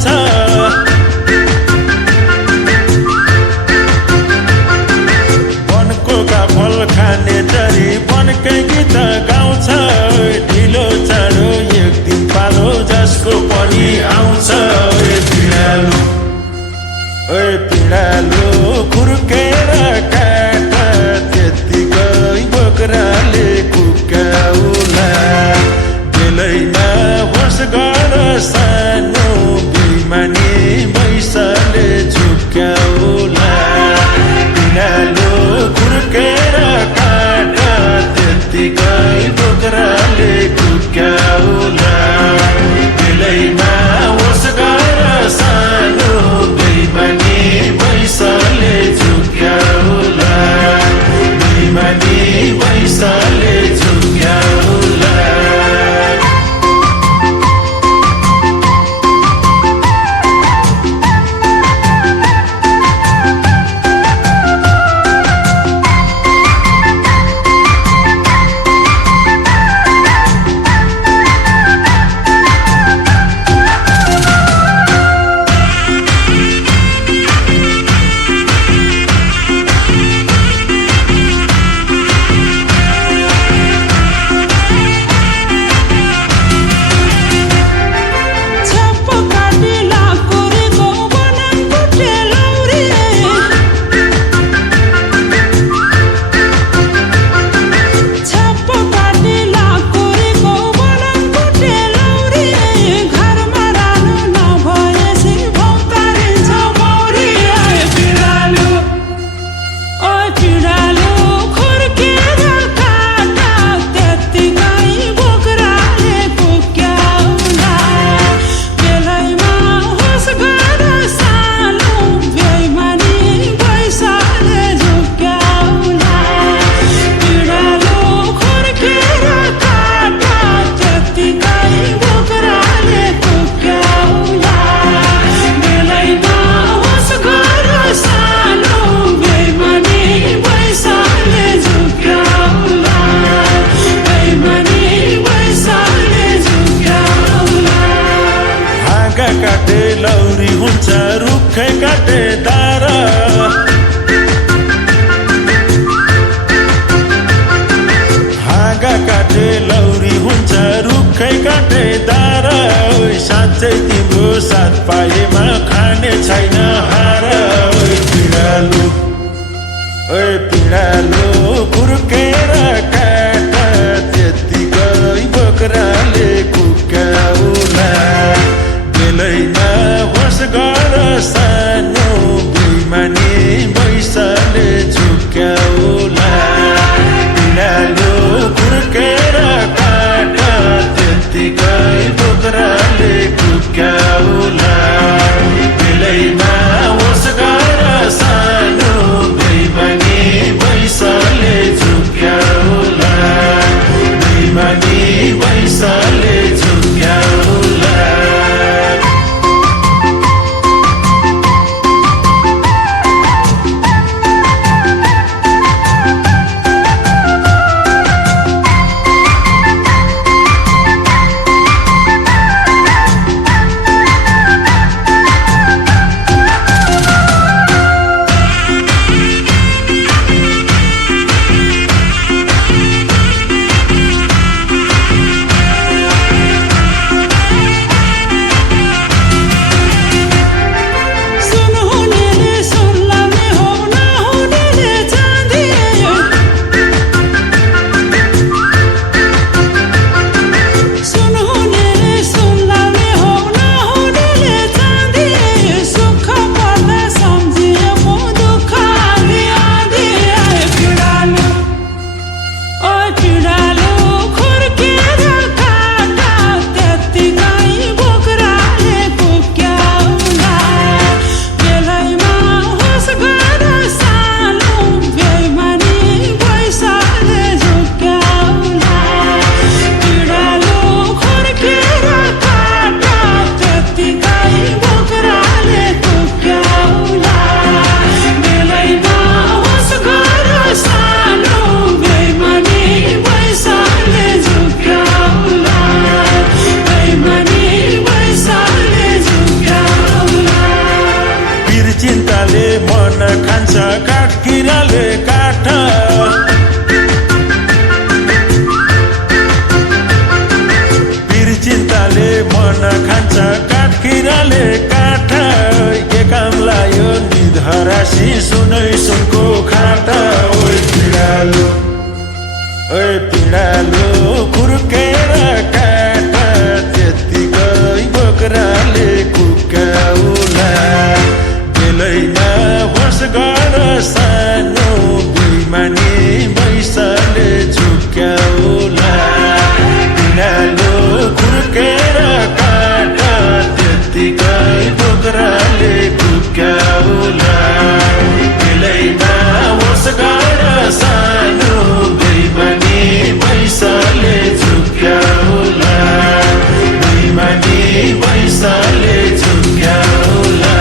गाउँछ वनकोका फल खाने चरी वनकै गीत गाउँछ ढिलो चाँडो एक दिन पालो जसको पनि आउँछ पिँडालु खुर्केर काट त्यत्तिकै बोक्राले कुकाउला बेलैमा होस गर सानो बेइमानी बैसाले झुक्याउला पिँडालु खुर्केर काट त्यत्तिकै बोक्राले कुकाउला बेलैमा होस गर सानो बेइमानी बैसाले झुक्याउला बेइमानी बैसाले झुक्याउला काटे लौरी हुन्छ रुखै काटे दारा हाँगा काटे लौरी हुन्छ रुखै काटे दारा साँच्चै तिम्रो साथ पाएमा खाने छैन हार पिँडालु पिँडालु खुर्केर काट त्यत्तिकै बोक्राले कुकाउला बेलैमा होस गर सानो बेइमानी बैसाले झुक्याउला पिँडालु खुर्केर काट त्यत्तिकै बोक्राले कुकाउला बेलैमा होस गर सानो बेइमानी बैसाले झुक्याउला बेइमानी बैसाले झुक्याउला खान्छ काठकिराले काठ चिन्ताले मन खान्छ काठकिराले काठ के काम लायो निधरासी सुनै सुनको खाटा ओइ पिँडालु खुर्केर काट त्यत्तिकै बोक्राले कुकाउला बेलैमा होस् गर सानो बेइमानी बैसाले झुक्याउला पिँडालु खुर्केर काट त्यत्तिकै बोक्राले कुकाउला बेलैमा होस् गर सानो बेइमानी बैसाले झुक्याउला बेइमानी बैसाले झुक्याउला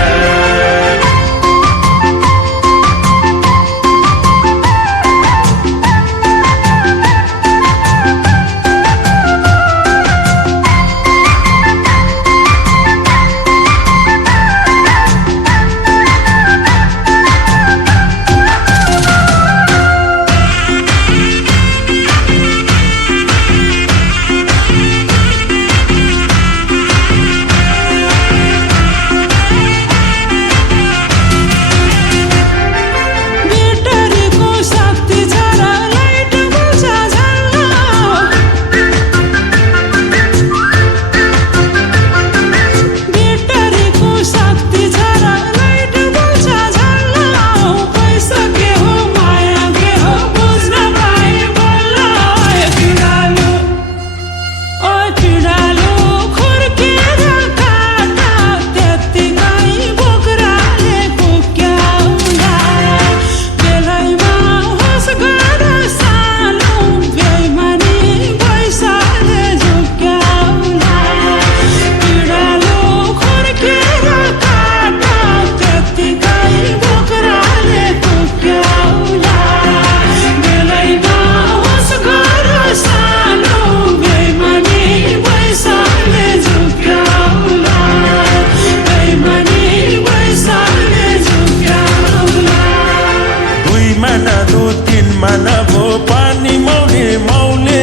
माना भो पानी मौले मौले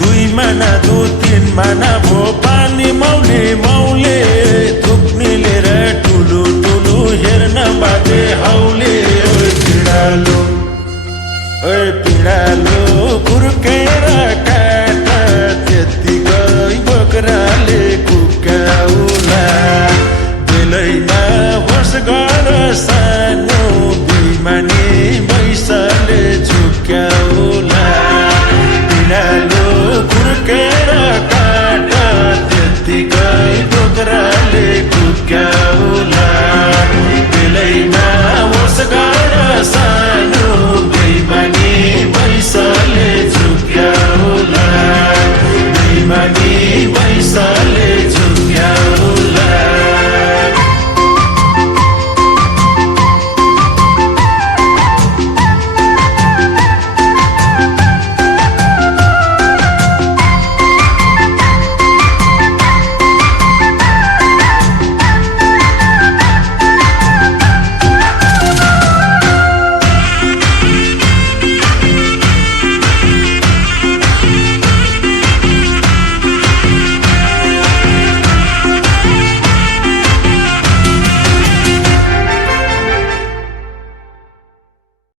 दुई माना दु तीन माना भो पानी मौले मौले